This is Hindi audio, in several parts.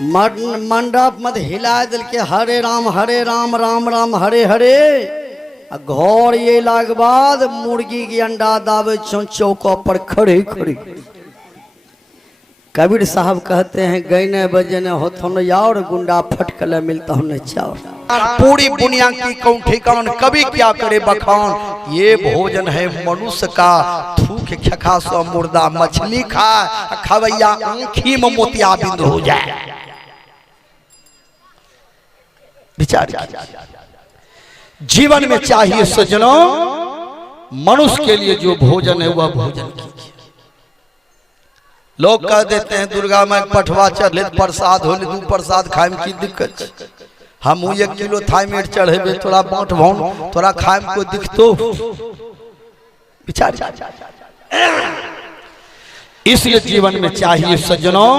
मंडप मत हिला दिल के हरे राम राम राम हरे हरे। घर ये लाग बाद मुर्गी के अंडा दावे चौका पर खड़े खड़े। कबीर साहब कहते हैं गईने बजने होतो न यार गुंडा फटकले मिलता हूं चाव। पूरी दुनिया की कौन ठिकान कभी क्या करे बखान। ये भोजन है मनुष्य का थूक खखा सो मुर्दा मछली खा खवैया आंखी में मोतिया बिंद हो जाए। विचार जीवन में चाहिए सज्जनों मनुष्य के लिए जो भोजन है वह भोजन कीजिए। लोग कह देते हैं दुर्गा माई पठवा चढ़े प्रसाद होले दू प्रसाद खाए में की दिक्कत। हम 1 किलो थाईमेट चढ़ेबे तोरा बांट भौन तोरा खाए में कोई दिक्कतो विचार। इसलिए जीवन में चाहिए सज्जनों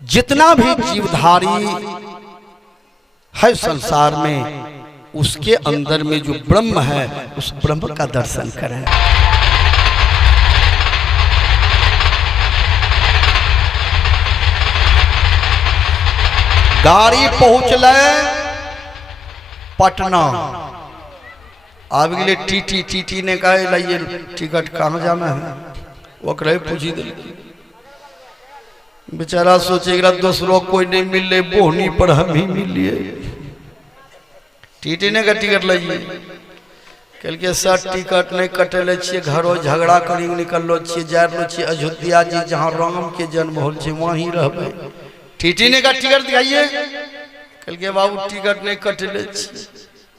जितना भी जीवधारी है संसार में उसके अंदर में जो ब्रह्म है उस ब्रह्म का दर्शन करें। गाड़ी पहुंचले पटना अब गए टीटी ने कहा ये टिकट कहाँ जाना है वो कह पूछी दिल बेचारा सोचेगा दूसरों कोई नहीं मिल रहे बोहनी पर हम ही मिलिए। टीटी ने का टिकट लाइए कल के सर टिकट नहीं कटेले छे घरों झगड़ा करी निकलो छे जा अयोध्या जी जहाँ राम के जन्म होल छे वहीं रहबे। टीटी ने का टिकट दिखाइए कल के बाबू टिकट नहीं कटेले छे।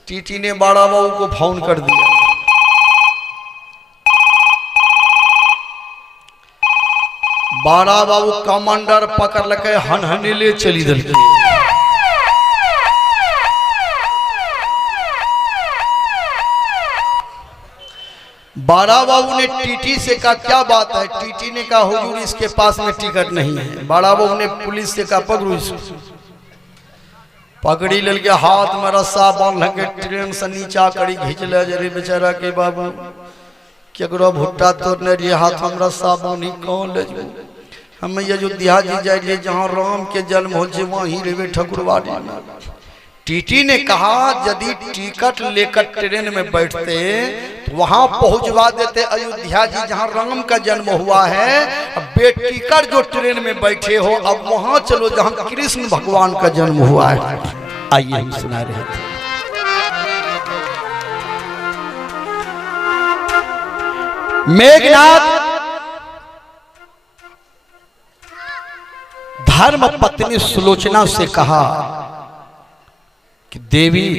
टीटी ने बड़ा बाबू को फोन कर दिया। बड़ा बाबू कमांडर पकड़ लके हनहनीले चली दल। बड़ा बाबू ने टीटी से कहा क्या बात है। टीटी ने कहा हुजूर इसके पास में टिकट नहीं है। बड़ा बाबू ने पुलिस से कहा पकड़ो इसको। पकड़ी लल के हाथ में रस्सा बांध के ट्रेन से नीचा करी खींच ले जरे बेचारा के बाबू केकरो भुट्टा तोड़ने रही हाथ हम रस्सा बांधी कौन ले जो हम अयोध्या जी जाइए जहाँ राम के जन्म हो जे वहीं रेवे ठकुरवाड़ी में। टीटी ने कहा यदि टिकट लेकर ट्रेन में बैठते तो वहां पहुंचवा देते अयोध्या जी जहां राम का जन्म हुआ है। अब बेटिकर जो ट्रेन में बैठे हो अब वहां चलो जहां कृष्ण भगवान का जन्म हुआ है। आइए हम सुना रहे थे मेघनाथ धर्म पत्नी सुलोचना से कहा कि देवी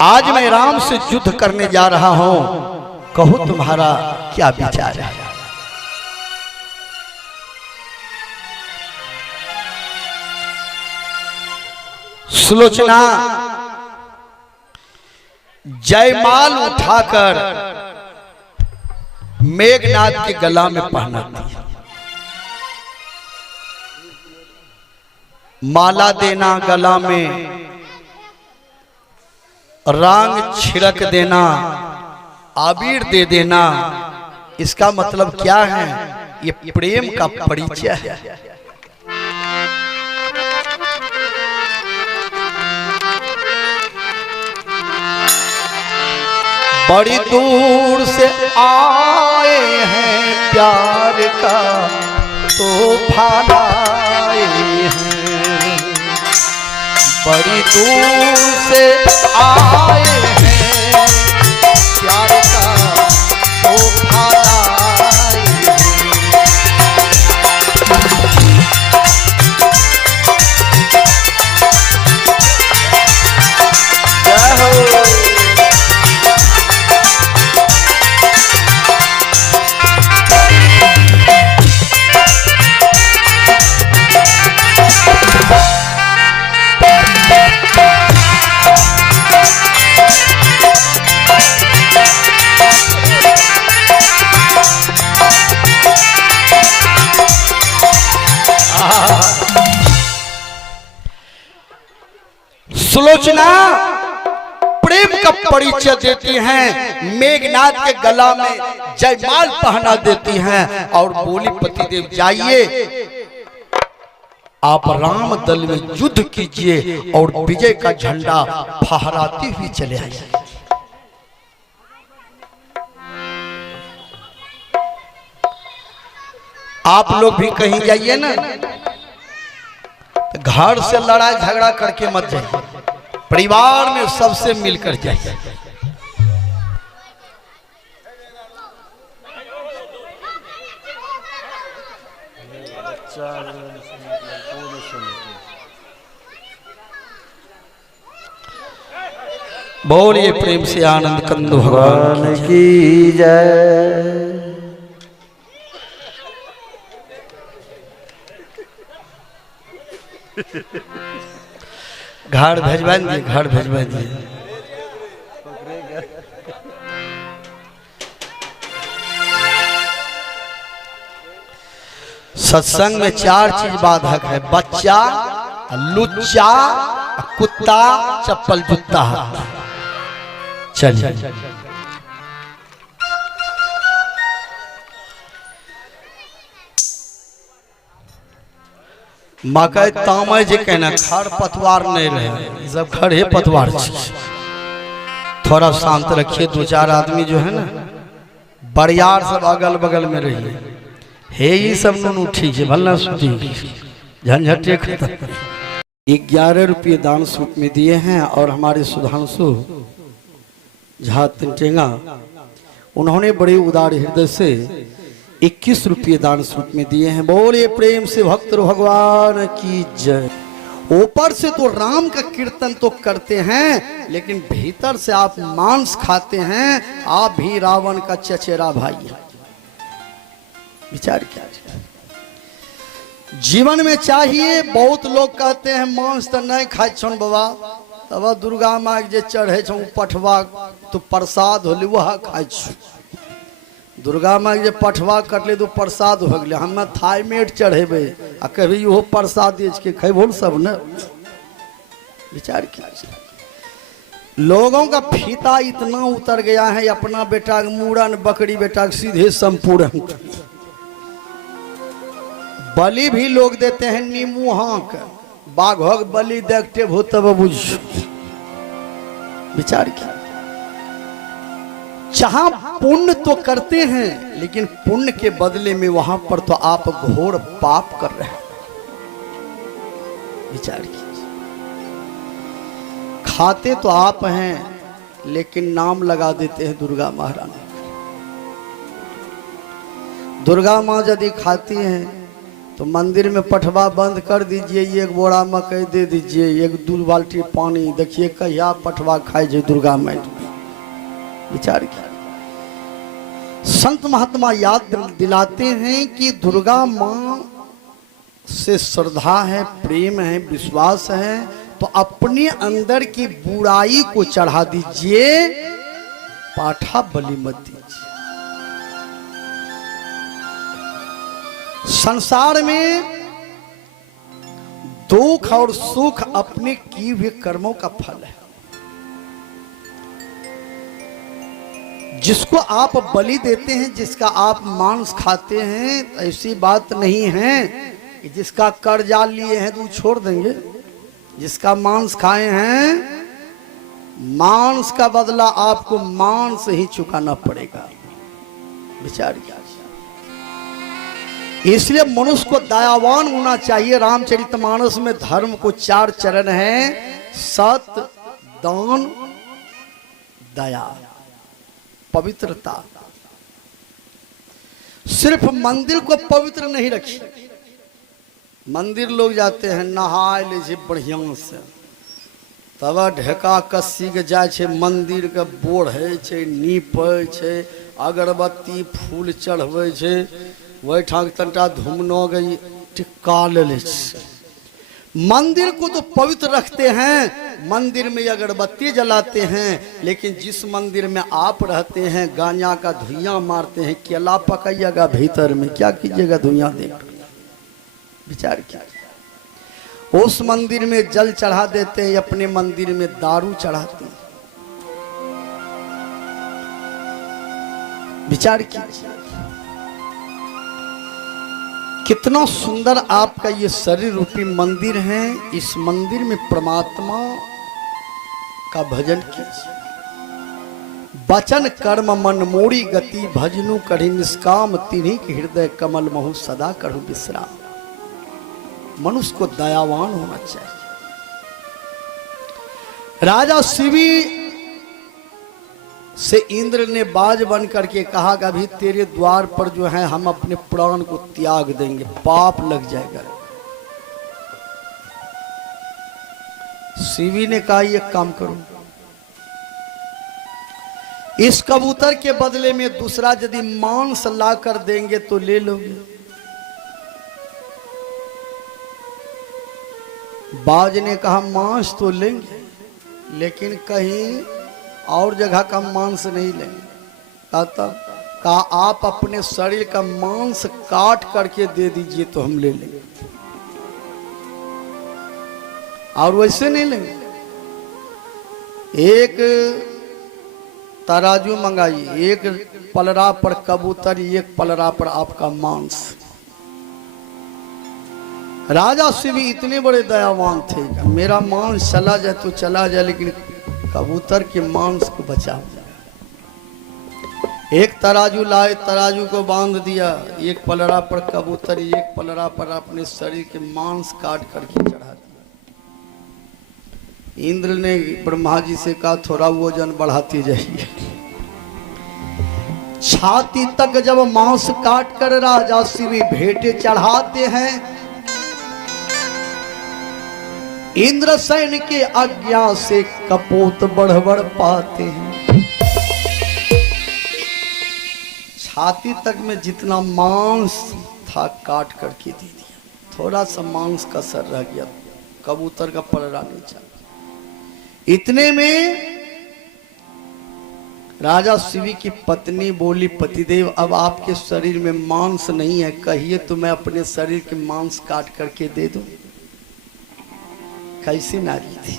आज मैं राम से युद्ध करने जा रहा हूं कहो तुम्हारा क्या विचार है। सुलोचना जयमाल उठाकर मेघनाथ के गला में पहनाती है। माला देना गला में रंग छिड़क देना आबीर दे देना इसका मतलब क्या है ये प्रेम का परिचय है। बड़ी दूर से आए हैं प्यार का तोहफा लाए हैं। बड़ी दूर से आए हैं प्यार का तोहफा लाए हैं। जय हो का परिचय देती हैं, मेघनाथ के गला में जयमाल पहना देती हैं और बोली पतिदेव जाइए आप राम दल में युद्ध कीजिए और विजय का झंडा फहराते हुए चले आइए। आप लोग भी कहीं जाइए ना तो घर से लड़ाई झगड़ा करके मत जाइए, परिवार में सबसे मिलकर जाइए। बोलिए प्रेम से आनंद कंद भगवान की जय। घर भेजवा दिए, घर भेजवा दिए। सत्संग में 4 चीज बाधक है, बच्चा, लुच्चा, कुत्ता, चप्पल जूता। चलिए मकई तामे जे कहना खर पतवार नहीं रहे, सब खड़े पतवार। थोड़ा शांत रखिए, 2-4 आदमी जो है ना बरियार सब अगल बगल में रहिए। हे ये सब नुन ठीक है, भलना सुधी झंझटे खत्म। 11 रुपये दान सूप में दिए हैं और हमारे सुधांशु झा तिनटेंगा उन्होंने बड़े उदार हृदय से 21 रुपये दान सूप में दिए हैं। बोलिए प्रेम से भक्त भगवान की जय। ऊपर से तो राम का कीर्तन तो करते हैं, लेकिन भीतर से आप मांस खाते हैं। आप भी रावण का चचेरा भाई है। विचार क्या जीवन में चाहिए। बहुत लोग कहते हैं मांस तो नहीं खाए छन बाबा, तब दुर्गा माँ जे चढ़े छो पठवा तो प्रसाद होली वह खाए छ। दुर्गा माँ जे पठवा कटले तो प्रसाद हो गए। हम थाईमेट चढ़ेबे आ कभी वो प्रसाद के खेबो सब न। विचार क्या लोगों का फीता इतना उतर गया है, अपना बेटा मूड़न बकरी बेटा सीधे संपूर्ण बलि भी लोग देते हैं। नीमू हाँक बाघ बलि देखते हो तब बुझ। विचार क्या जहां पुण्य तो करते हैं, लेकिन पुण्य के बदले में वहां पर तो आप घोर पाप कर रहे हैं। विचार कीजिए। खाते तो आप हैं, लेकिन नाम लगा देते हैं दुर्गा महारानी। दुर्गा माँ यदि खाती हैं तो मंदिर में पठवा बंद कर दीजिए, 1 बोरा मकई दे दीजिए, 1-2 बाल्टी पानी, देखिए कहिया पठवा खाए जो दुर्गा माँ। विचार किया। संत महात्मा याद दिलाते हैं कि दुर्गा माँ से श्रद्धा है, प्रेम है, विश्वास है, तो अपने अंदर की बुराई को चढ़ा दीजिए, पाठा बलि मत दीजिए। संसार में दुख और सुख अपने किए हुए कर्मों का फल है। जिसको आप बलि देते हैं, जिसका आप मांस खाते हैं, ऐसी बात नहीं है कि जिसका कर्जा लिए हैं तो छोड़ देंगे। जिसका मांस खाए हैं, मांस का बदला आपको मांस ही चुकाना पड़ेगा। विचार किया। इसलिए मनुष्य को दयावान होना चाहिए। रामचरितमानस में धर्म को 4 चरण है, सत्य, दान, दया, पवित्रता। सिर्फ मंदिर को पवित्र नहीं रखी। मंदिर लोग जाते हैं, नहाय ले बढ़िया से, तब ढेका कस्सी के जाए छे, मंदिर के बोढ़े छे, नीपे छे, अगरबत्ती फूल चढ़वे छे, वही ठाक तंटा धूमनो गई टिक्का ले ले। मंदिर को तो पवित्र रखते हैं, मंदिर में अगरबत्ती जलाते हैं, लेकिन जिस मंदिर में आप रहते हैं गांजा का धुइयां मारते हैं, केला पकाइएगा भीतर में, क्या कीजिएगा धुइयां देकर। विचार क्या। उस मंदिर में जल चढ़ा देते हैं, अपने मंदिर में दारू चढ़ाते हैं। विचार कीजिए, कितना सुंदर आपका ये शरीर रूपी मंदिर है। इस मंदिर में परमात्मा का भजन कीजिए। वचन कर्म मन मोड़ी गति भजनु कढ़ी निष्काम तिन्हीं के हृदय कमल महु सदा करू विश्राम। मनुष्य को दयावान होना चाहिए। राजा शिवी से इंद्र ने बाज बन करके कहा कि अभी तेरे द्वार पर जो है हम अपने प्राण को त्याग देंगे, पाप लग जाएगा। शिवी ने कहा ये काम करो, इस कबूतर के बदले में दूसरा यदि मांस ला कर देंगे तो ले लोगे। बाज ने कहा मांस तो लेंगे, लेकिन कहीं और जगह का मांस नहीं लेंगे। कहा आप अपने शरीर का मांस काट करके दे दीजिए तो हम ले लेंगे, और वैसे नहीं लेंगे। एक तराजू मंगाइए, एक पलड़ा पर कबूतर, एक पलड़ा पर आपका मांस। राजा शिवी इतने बड़े दयावान थे, मेरा मांस चला जाए तो चला जाए, लेकिन कबूतर के मांस को बचा। एक तराजू लाए, तराजू को बांध दिया, एक पलड़ा पर कबूतर, एक पलड़ा पर अपने शरीर के मांस काट करके चढ़ा दिया। इंद्र ने ब्रह्मा जी से कहा थोड़ा वजन बढ़ाती जाइए। छाती तक जब मांस काट कर राजा शिवी भेंटे चढ़ाते हैं, इंद्रसेन के आज्ञा से कपोत बढ़ पाते हैं। छाती तक में जितना मांस था काट करके दे दिया, थोड़ा सा मांस का सर रह गया, कबूतर का पलड़ा नहीं चला। इतने में राजा शिवी की पत्नी बोली पतिदेव अब आपके शरीर में मांस नहीं है, कहिए तो मैं अपने शरीर के मांस काट करके दे दूं। कैसी नारी थी।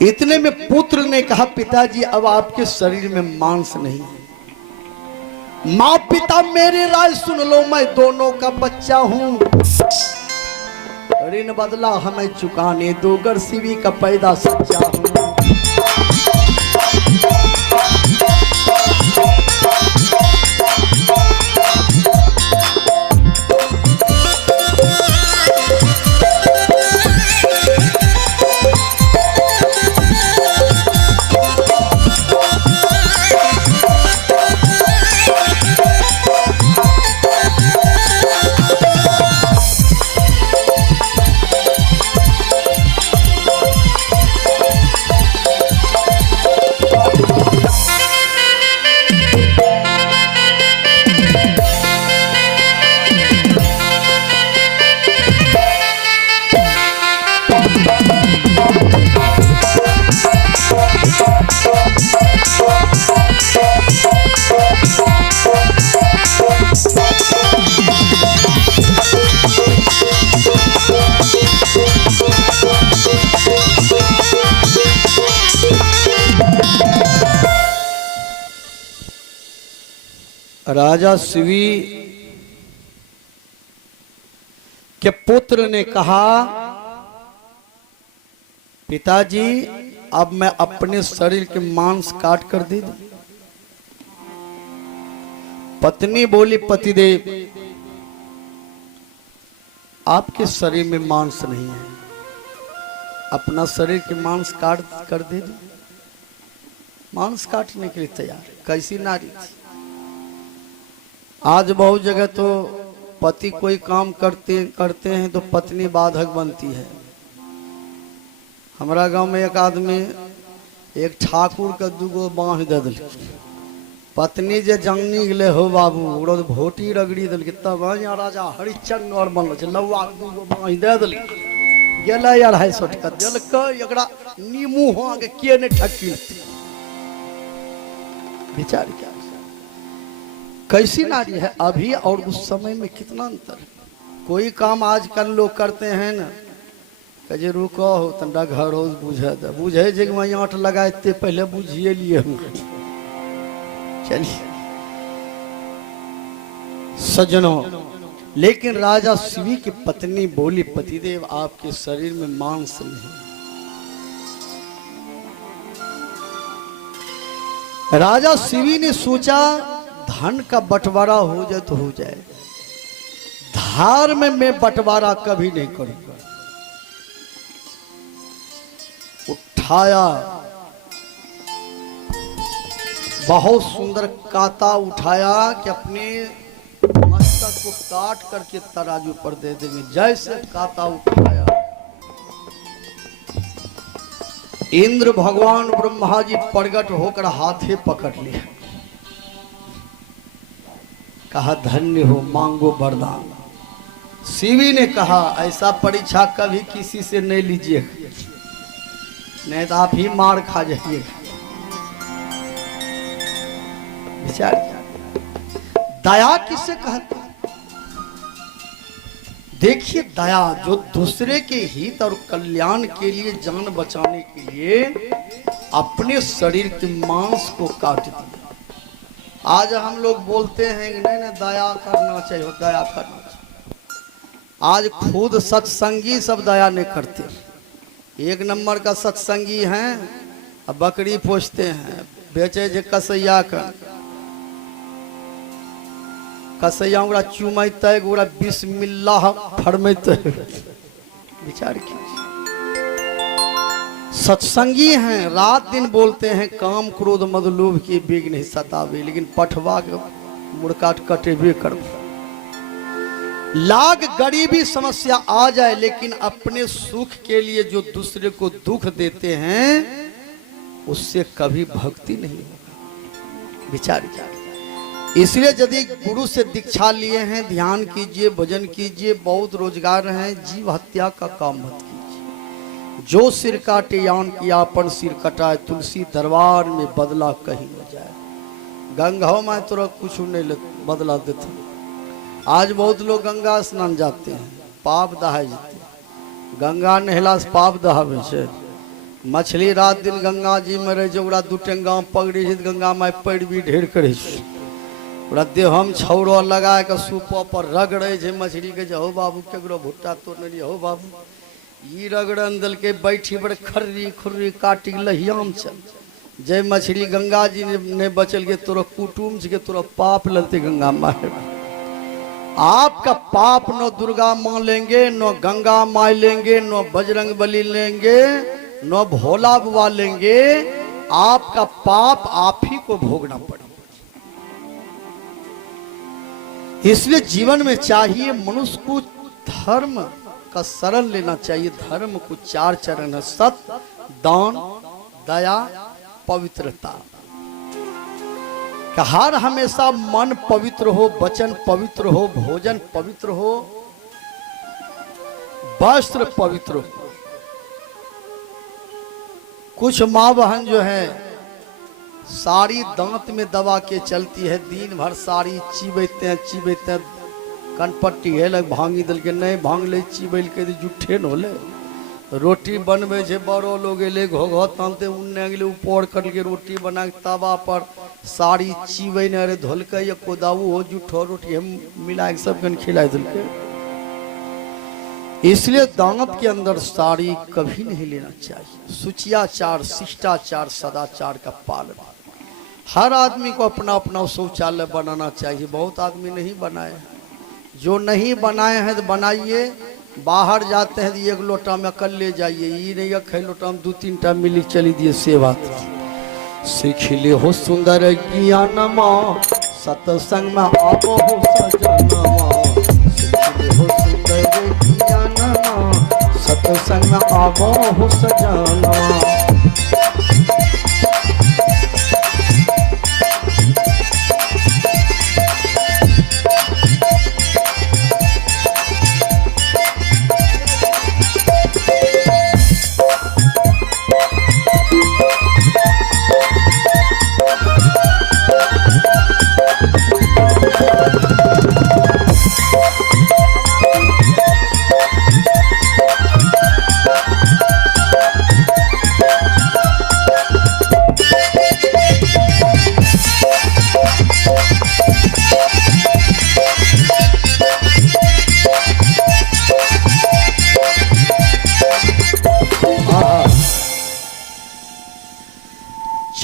इतने में पुत्र ने कहा पिताजी अब आपके शरीर में मांस नहीं है। मां पिता मेरी राय सुन लो, मैं दोनों का बच्चा हूं, ऋण बदला हमें चुकाने दो, गर शिवी का पैदा सच्चा हूं। राजा शिवी के पुत्र ने कहा पिताजी अब मैं अपने शरीर के मांस काट कर दे दूं। पत्नी बोली पतिदेव आपके शरीर में मांस नहीं है, अपना शरीर के मांस काट कर दे दूं। मांस काटने के लिए तैयार। कैसी नारी थी। आज बहुत जगह तो पति कोई काम करते हैं तो पत्नी बाधक बनती है। हमारा गांव में एक आदमी एक ठाकुर का दूगो बाँह दे दिल, पत्नी जे जंगनी गले हो बाबू ओकरा भोटी रगड़ी दिल, तब यहाँ राजा हरिश्चंद्र और बनल लौआ दूगो बाँह दे दिल, गेलै 250 टका दिलक, एकरा नीमू हाँ के नहीं ठकी। विचार क्या कैसी नारी है। अभी और उस समय में कितना अंतर है। कोई काम आजकल लोग करते हैं ना, कहे रुको हो तंडा घर हो बुझे दे, बुझे जे मैं आँट लगाते पहले बुझिए लिए हम। चलिए सज्जनों, लेकिन राजा शिवी की पत्नी बोली, पतिदेव आपके शरीर में मांस नहीं। राजा शिवी ने सोचा धन का बंटवारा हो जाए तो हो जाए, धार में मैं बंटवारा कभी नहीं करूंगा। उठाया, बहुत सुंदर काता उठाया कि अपने मस्तक को काट करके तराजू पर दे देंगे। जैसे काता उठाया, इंद्र भगवान ब्रह्मा जी प्रकट होकर हाथे पकड़ लिया, कहा धन्य हो, मांगो वरदान। शिवी ने कहा ऐसा परीक्षा कभी किसी से नहीं लीजिएगा, नहीं तो आप ही मार खा जाइएगा। विचार, दया किसे कहते हैं? देखिए, दया जो दूसरे के हित और कल्याण के लिए, जान बचाने के लिए अपने शरीर के मांस को काट दिया। आज हम लोग बोलते हैं कि नहीं दया करना चाहिए, दया करना चाहिए। आज खुद सत्संगी सब दया नहीं करते। एक नंबर का सत्संगी हैं, अब बकरी पोछते हैं, बेचे जे कसैया का, कसैया ओकरा चुमैते, ओकरा बिस्मिल्लाह फरमैते। विचार कीजिए, सत्संगी हैं, रात दिन बोलते हैं काम क्रोध मद लोभ की बेग नहीं सतावे, लेकिन पठवा के मुड़काट कटेबे कर। लाख गरीबी समस्या आ जाए, लेकिन अपने सुख के लिए जो दूसरे को दुख देते हैं उससे कभी भक्ति नहीं होगा। विचार कीजिए। इसलिए यदि गुरु से दीक्षा लिए हैं, ध्यान कीजिए, भजन कीजिए, बहुत रोजगार हैं, जीव हत्या का काम मत कीजिए। जो सिर काटे यान किया अपन सिर कटाए, तुलसी दरबार में बदला कहीं न जाए। गंगा में तो कुछ नहीं बदला देते। आज बहुत लोग गंगा स्नान जाते हैं, पाप दहाई जाते हैं। गंगा नहला से पाप दहावे से। मछली रात दिन गंगा जी में रहे, जो दू टेंगा पकड़ी है, गंगा माई पैर भी ढेर करे, हम छौरो लगा के सूपो पर रगड़े जे मछली के, हो बाबू केकरो भुट्टा तो नहीं, हो बाबू ई रगड़न दल के बैठी बड़े खर्री खुर्री काटी लहियाम चल। जय मछली गंगा जी ने बचल के, तोरा कुटुम के तोरा पाप ललते गंगा माए। आपका पाप न दुर्गा माँ लेंगे, न गंगा माँ लेंगे, न बजरंग बली लेंगे, न भोला बुआ लेंगे। आपका पाप आप ही को भोगना पड़ेगा। इसलिए जीवन में चाहिए मनुष्य को धर्म का शरण लेना चाहिए। धर्म को 4 चरण है, सत्य, दान, दया, पवित्रता। हर हमेशा मन पवित्र हो, वचन पवित्र हो, भोजन पवित्र हो, वस्त्र पवित्र हो। कुछ माँ बहन जो है साड़ी दांत में दबा के चलती है, दिन भर साड़ी चिबैते हैं, कनपट्टी है लग भांगी दल के, नहीं भांग ले चिबैल के जुठे न होले। रोटी बनबे छे, बड़ो लोग एले घोघ तानते, उन्ने गेले ऊपर कर के रोटी बना के तवा पर साड़ी चिबै ने, अरे धोलके या कोदाऊ हो जुठो रोटी हम मिला के सब कन खिला दिलके। इसलिए दांत के अंदर साड़ी कभी नहीं लेना चाहिए। शुचियाचार, शिष्टाचार, सदाचार का पालन। हर आदमी को अपना अपना शौचालय बनाना चाहिए। बहुत आदमी नहीं बनाए हैं, जो नहीं बनाए हैं तो बनाइए। बाहर जाते हैं तो 1 लोटा में कल ले जाइए, ये नहीं खे लोटा में 2-3 मिली चली दिए सेवा। सीख ले हो सुंदर ज्ञानमा, सत्संग में आपो हो सजनमा। सीख ले हो सुंदर ज्ञानमा, सत्संग में आपो हो सजनमा।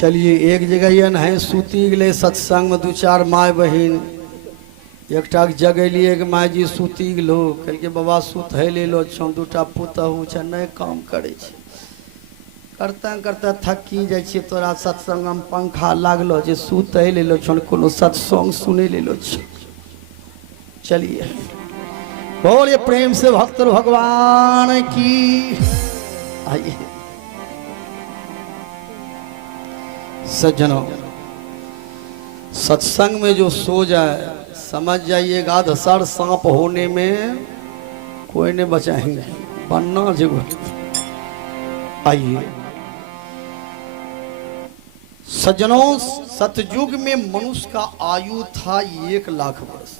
चलिए एक जगह ये है सूती गए सत्संग में दू चार माय बहन एकटा जगेलिए कि माय जी सूती गलो कल के बाबा सुत है ले लो छो दूटा पुतहु छै नहीं काम करे छै करते करते थकी जाइ छियै तोरा सत्संग में पंखा लागलो जे सुत है ले लो छो कोनो सत्संग सुने ले लो छो। चलिए बोलिए प्रेम से भक्त भगवान की। आइए सज्जनों सत्संग में जो सो जाए समझ जाइएगा धसड़ सांप होने में कोई नहीं बचाएंगे बनना जरूर। आइए सज्जनों सतयुग में मनुष्य का आयु था 1 लाख वर्ष,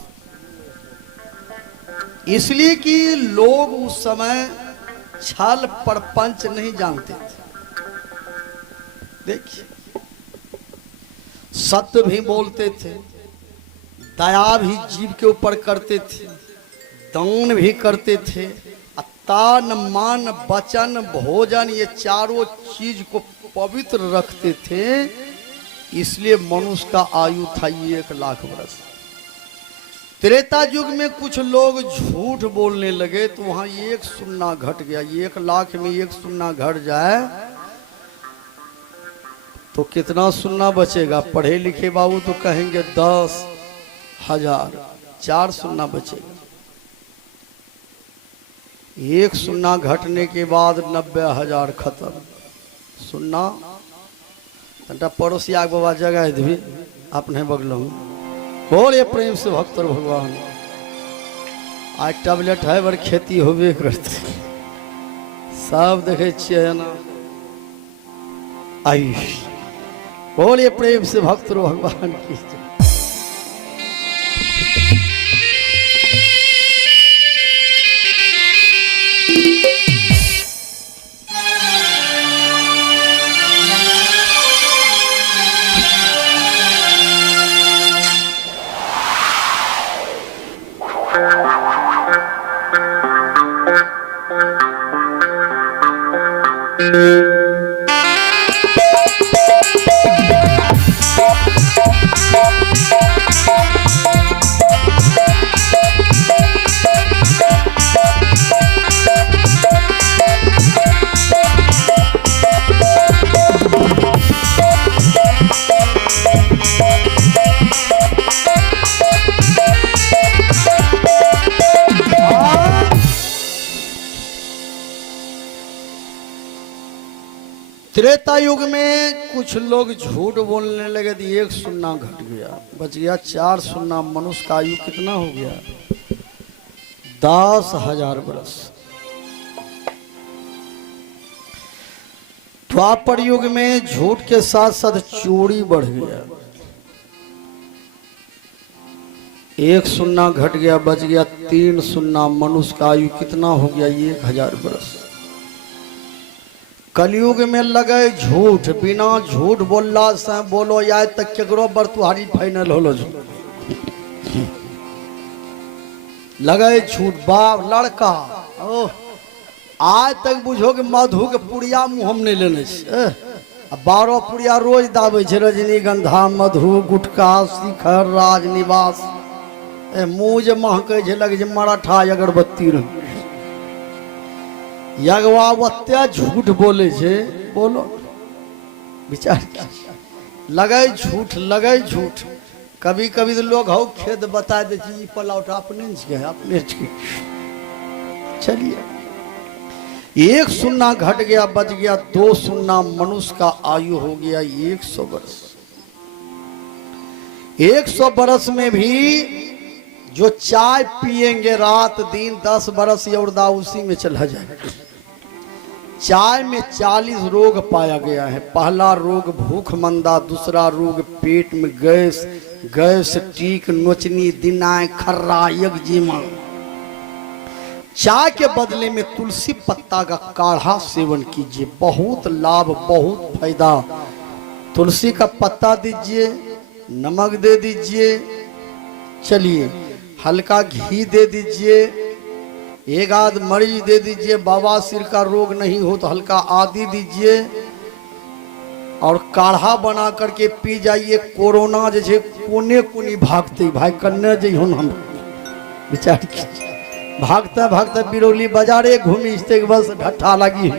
इसलिए कि लोग उस समय छल प्रपंच नहीं जानते थे। देखिए सत्य भी बोलते थे, दया भी जीव के ऊपर करते थे, दान भी करते थे, तान मान वचन भोजन ये चारों चीज को पवित्र रखते थे, इसलिए मनुष्य का आयु था 1 लाख वर्ष। त्रेता युग में कुछ लोग झूठ बोलने लगे तो वहां 1 शून्य घट गया। 1 लाख में 1 शून्य घट जाए तो कितना शून्य बचेगा? पढ़े लिखे बाबू तो कहेंगे 10,000, 4 शून्य बचेगा। 1 शून्य घटने के बाद 90,000 खत्म। शून्य तंटा पड़ोसिया बाबा जगह भी अपने बगलों में बोले प्रेम से भक्त भगवान। आज टैबलेट है बड़ खेती होबे करते सब देखे छिए ना। आयुष बोले प्रेम से भक्त भगवान की। त्रेता युग में कुछ लोग झूठ बोलने लगे तो 1 शून्य घट गया, बच गया 4 शून्य। मनुष्य का आयु कितना हो गया? 10,000 वर्ष। द्वापर युग में झूठ के साथ साथ चोरी बढ़ गया। 1 शून्य घट गया, बच गया 3 शून्य। मनुष्य का आयु कितना हो गया? 1,000 वर्ष। कलयुग में लगे झूठ, बिना झूठ बोलला से बोलो या तक केकरो बर तुहारी फाइनल होलो लगे झूठ। बाप लड़का ओ आज तक बुझो कि मधु के पुड़िया मुँह हम नहीं लेने 12 पुड़िया रोज दाबे छे, रजनीगंधा मधु गुटखा शिखर राजनिवास मुँह जे महके छे लगे छे मराठा अगरबत्ती रंग। यज्ञवावत्या झूठ बोले छे, बोलो विचार लगे झूठ, लगे झूठ। कभी कभी तो लोग हो खेद बता दे पलाउट अपने चलिए 1 शून्य घट गया, बच गया 2 शून्य। मनुष्य का आयु हो गया 100 वर्ष। 100 वर्ष में भी जो चाय पिएंगे रात दिन 10 वर्ष योरदा उसी में चला जाएगा। चाय में 40 रोग पाया गया है। पहला रोग भूख मंदा, दूसरा रोग पेट में गैस, गैस्ट्रिक, नोचनी, दिनाय, खर्रा, यज्ञिमा। चाय के बदले में तुलसी पत्ता का काढ़ा सेवन कीजिए, बहुत लाभ, बहुत फायदा। तुलसी का पत्ता दीजिए, नमक दे दीजिए, चलिए हल्का घी दे दीजिए, 1 आध मरीज दे दीजिए। बवासीर का रोग नहीं हो तो हल्का आदि दीजिए, और काढ़ा बना करके पी जाइए। कोरोना जैसे कोने कोनी भागते भाई कन्ने जइहो हम विचार भागता भागता बिरौली बाजारे घूमी बस ढट्ठा लगी।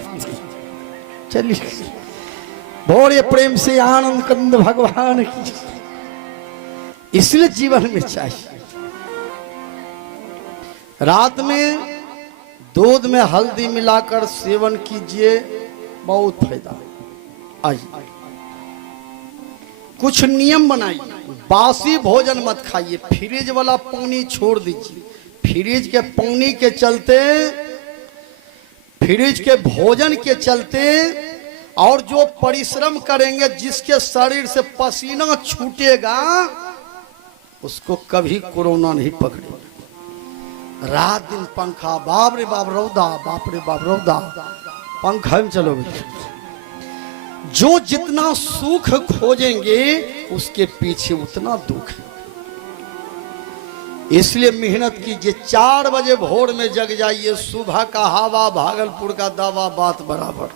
चलिए भोरे प्रेम से आनंद कंद भगवान की। इसलिए जीवन में चाहिए रात में दूध में हल्दी मिलाकर सेवन कीजिए, बहुत फायदा। आइए कुछ नियम बनाइए। बासी भोजन मत खाइए, फ्रिज वाला पानी छोड़ दीजिए। फ्रिज के पानी के चलते, फ्रिज के भोजन के चलते और जो परिश्रम करेंगे, जिसके शरीर से पसीना छूटेगा उसको कभी कोरोना नहीं पकड़ेगा। रात दिन पंखा, बाप रे बाप रौदा, बाप रे बाप रौदा, पंखा में चलोगे। जो जितना सुख खोजेंगे उसके पीछे उतना दुख है। इसलिए मेहनत कीजिए। 4 बजे भोर में जग जाइए। सुबह का हवा भागलपुर का दवा बात बराबर।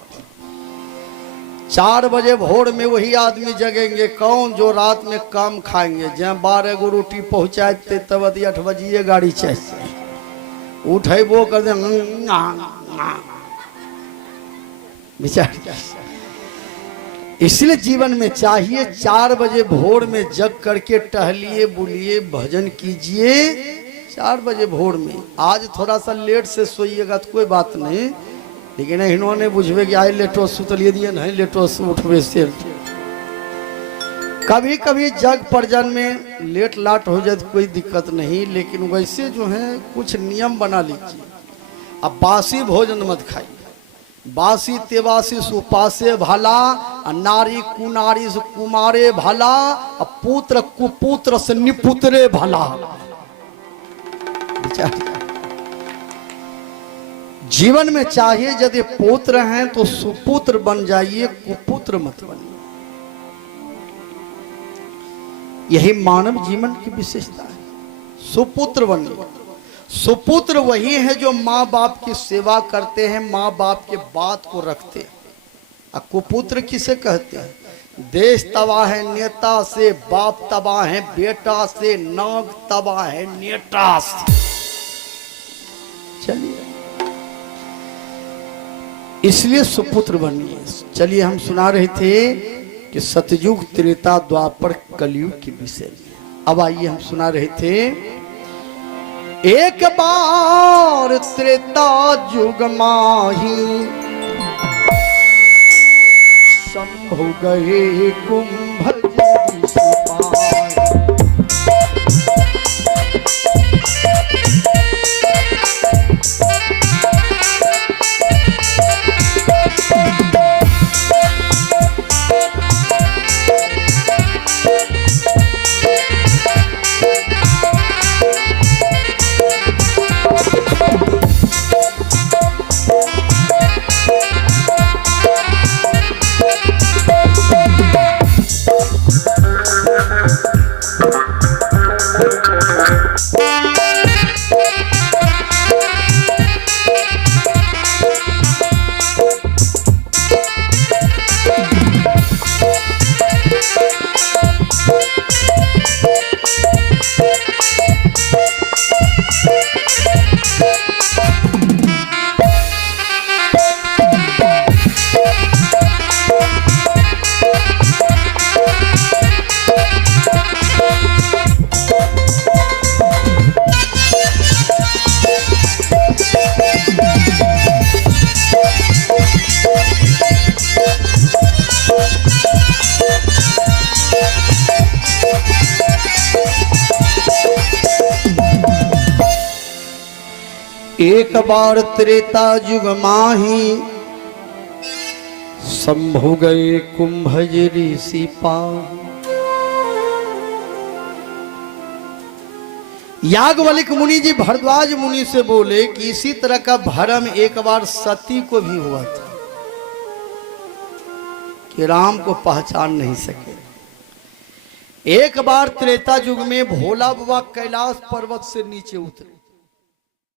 4 बजे भोर में वही आदमी जगेंगे कौन जो रात में काम खाएंगे। जहाँ 12 गो रोटी पहुँचाते तब 8 बजे गाड़ी चाहिए उठेबो कर दे विचार। इसलिए जीवन में चाहिए 4 बजे भोर में जग करके टहलिए, बुलिए, भजन कीजिए 4 बजे भोर में। आज थोड़ा सा लेट से सोइएगा तो कोई बात नहीं, लेकिन इन्होंने बुझे कि आए लेटो सुतलिए दिए नहीं लेटो उठवे से। कभी कभी जग परजन में लेट लाट हो जाए तो कोई दिक्कत नहीं, लेकिन वैसे जो है कुछ नियम बना लीजिए। अब बासी भोजन मत खाइए। बासी तेवासी सुपासे भला, नारी कुनारी से कुमारे भला, पुत्र कुपुत्र से निपुत्रे भला। जीवन में चाहिए यदि पुत्र हैं तो सुपुत्र बन जाइए, कुपुत्र मत बनिए। यही मानव जीवन की विशेषता है। सुपुत्र बनिए। सुपुत्र वही है जो माँ बाप की सेवा करते हैं, माँ बाप के बात को रखते हैं। और कुपुत्र किसे कहते हैं? देश तबाह है नेता से, बाप तबाह है बेटा से, नाग तबाह है नेता से। चलिए इसलिए सुपुत्र बनिए। चलिए हम सुना रहे थे कि सतयुग त्रेता द्वापर कलयुग के विषय में। अब आइए हम सुना रहे थे एक बार त्रेता युग माही शंभु गए कुंभ एक बार त्रेता युग माही शंभु गए कुंभज ऋषि पान। याज्ञवल्क्य मुनि जी भरद्वाज मुनि से बोले कि इसी तरह का भरम एक बार सती को भी हुआ था कि राम को पहचान नहीं सके। एक बार त्रेता युग में भोला बाबा कैलाश पर्वत से नीचे उतरे।